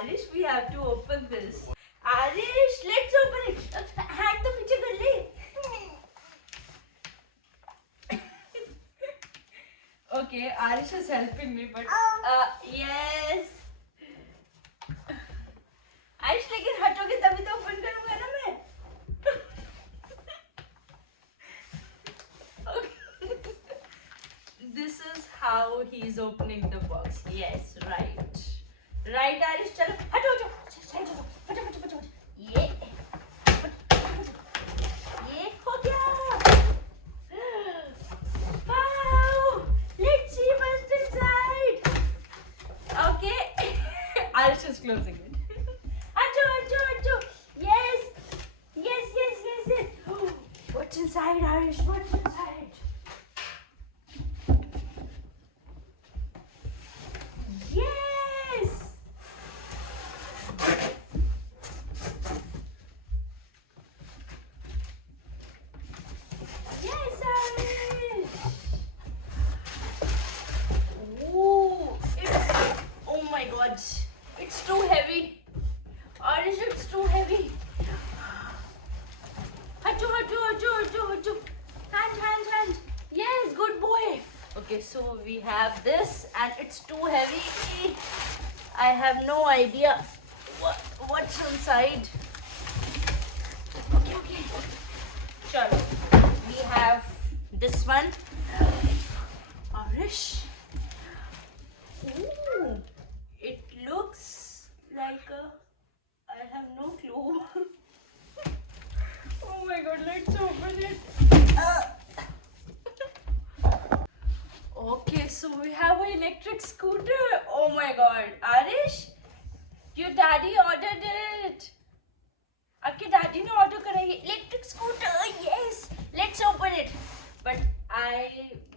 Arish, we have to open this. Arish, let's open it. Hand to piche kar le. Okay, Arish is helping me, but yes. Arish, लेकिन हटोगे तभी तो open करूँगा ना मैं. This is how he's opening the box. Yes, right. Right, Arish. चलो, हटो, हटो. फटाफट, फटाफट, फटाफट. ये हो गया. Wow. Let's see what's inside. Okay. Arish is closing it. Hटो, हटो, हटो. Yes. Yes, yes, yes, yes. What's inside, Arish? What's inside? Yes! Yes, Arish! Ooh, oh my god, it's too heavy. Arish, it's too heavy. Hatu, hatu, hatu, hatu, hatu. Hand, hand, hand. Yes, good boy. Okay, so we have this and it's too heavy. I have no idea what's inside. Okay, okay. Chalo. We have this one. Arish. Ooh, it looks like a... I have no clue. Oh my god, let's open it. Okay, so we have an electric scooter. Oh my god. Arish, your daddy ordered it. आपके daddy ने order करा ये electric scooter. Yes, let's open it. But I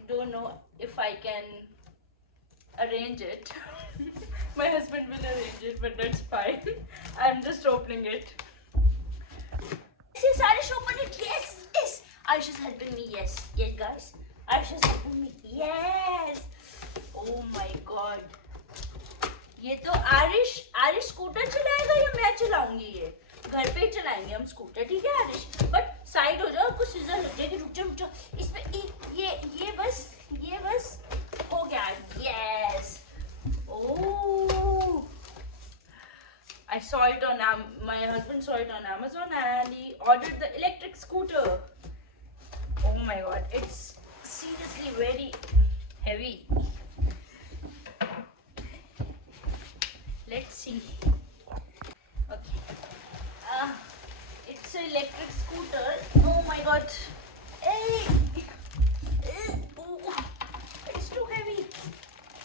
don't know if I can arrange it. My husband will arrange it, but that's fine. I'm just opening it. Yes, Arish, open it. Yes, yes. Arish is helping me. Yes, yes, guys. Arish is helping me. Yes. Oh my God. ये तो Aarish scooter चलाएगा या मैं चलाऊंगी? ये घर पे ही चलाएंगे हम स्कूटर, ठीक है आरिश? बट साइड हो जाओ, कुछ सीजन लग जाएगी. रुक जाओ, रुक जाओ. इसमें ये बस हो गया. Yes. Oh. I saw it on my husband saw it on Amazon and he ordered the electric scooter. Oh my god, it's seriously very heavy. Let's see. Okay. It's an electric scooter. Oh my god. Hey. Oh, it's too heavy.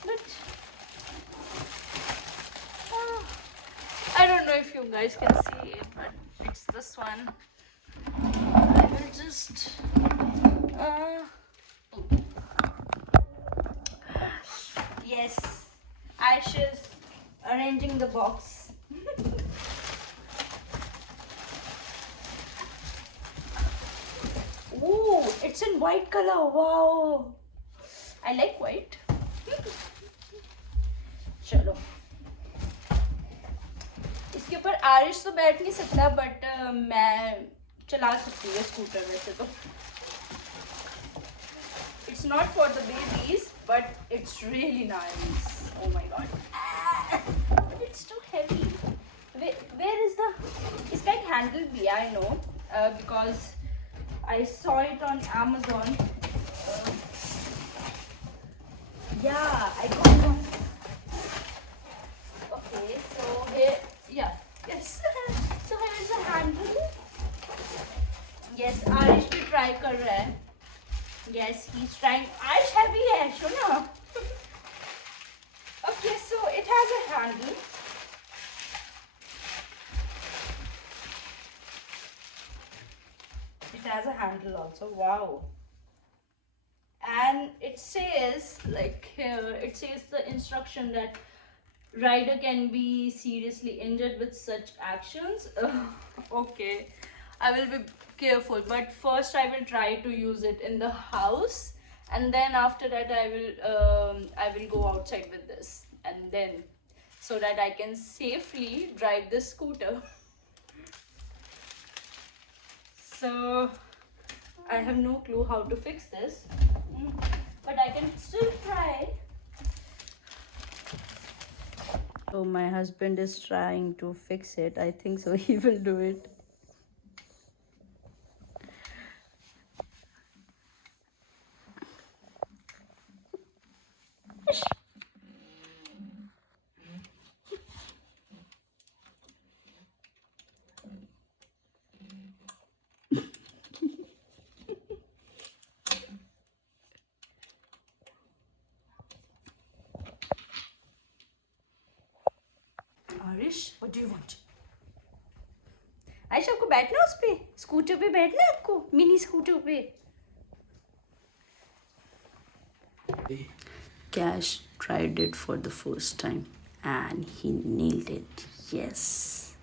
But I don't know if you guys can see it, but it's this one. I will just yes, Ash is arranging the box. Ooh, it's in white color. Wow, I like white. चलो, इसके ऊपर आरिश तो बैठ नहीं सकता, but मैं चला सकती हूँ स्कूटर. वैसे तो it's not for the babies, but it's really nice. Oh my god, but it's too heavy. Where is the... इसका एक handle भी है, I know, because I saw it on Amazon. Yeah, I got it. Okay, so here, yeah, yes. So here is the handle. Yes, Arish भी try कर रहा है. Yes, he's trying. Arish heavy है, सुनो. Okay, so it has a handle. It has a handle also. Wow. And it says, like here, it says the instruction that rider can be seriously injured with such actions. Okay, I will be careful, but first I will try to use it in the house, and then after that I will go outside with this and then so that I can safely drive this scooter. So I have no clue how to fix this, but I can still try. So my husband is trying to fix it. I think so he will do it. Aarish, what do you want? Aarish, आपको बैठना उस पे, scooter पे बैठना है आपको, mini scooter पे. Cash tried it for the first time and he nailed it. Yes.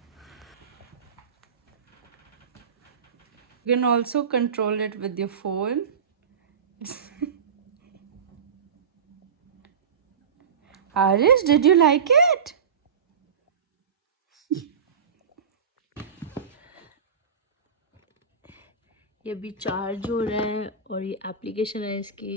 You can also control it with your phone. Arish, did you like it? ये अभी चार्ज हो रहा है और ये एप्लीकेशन है इसकी.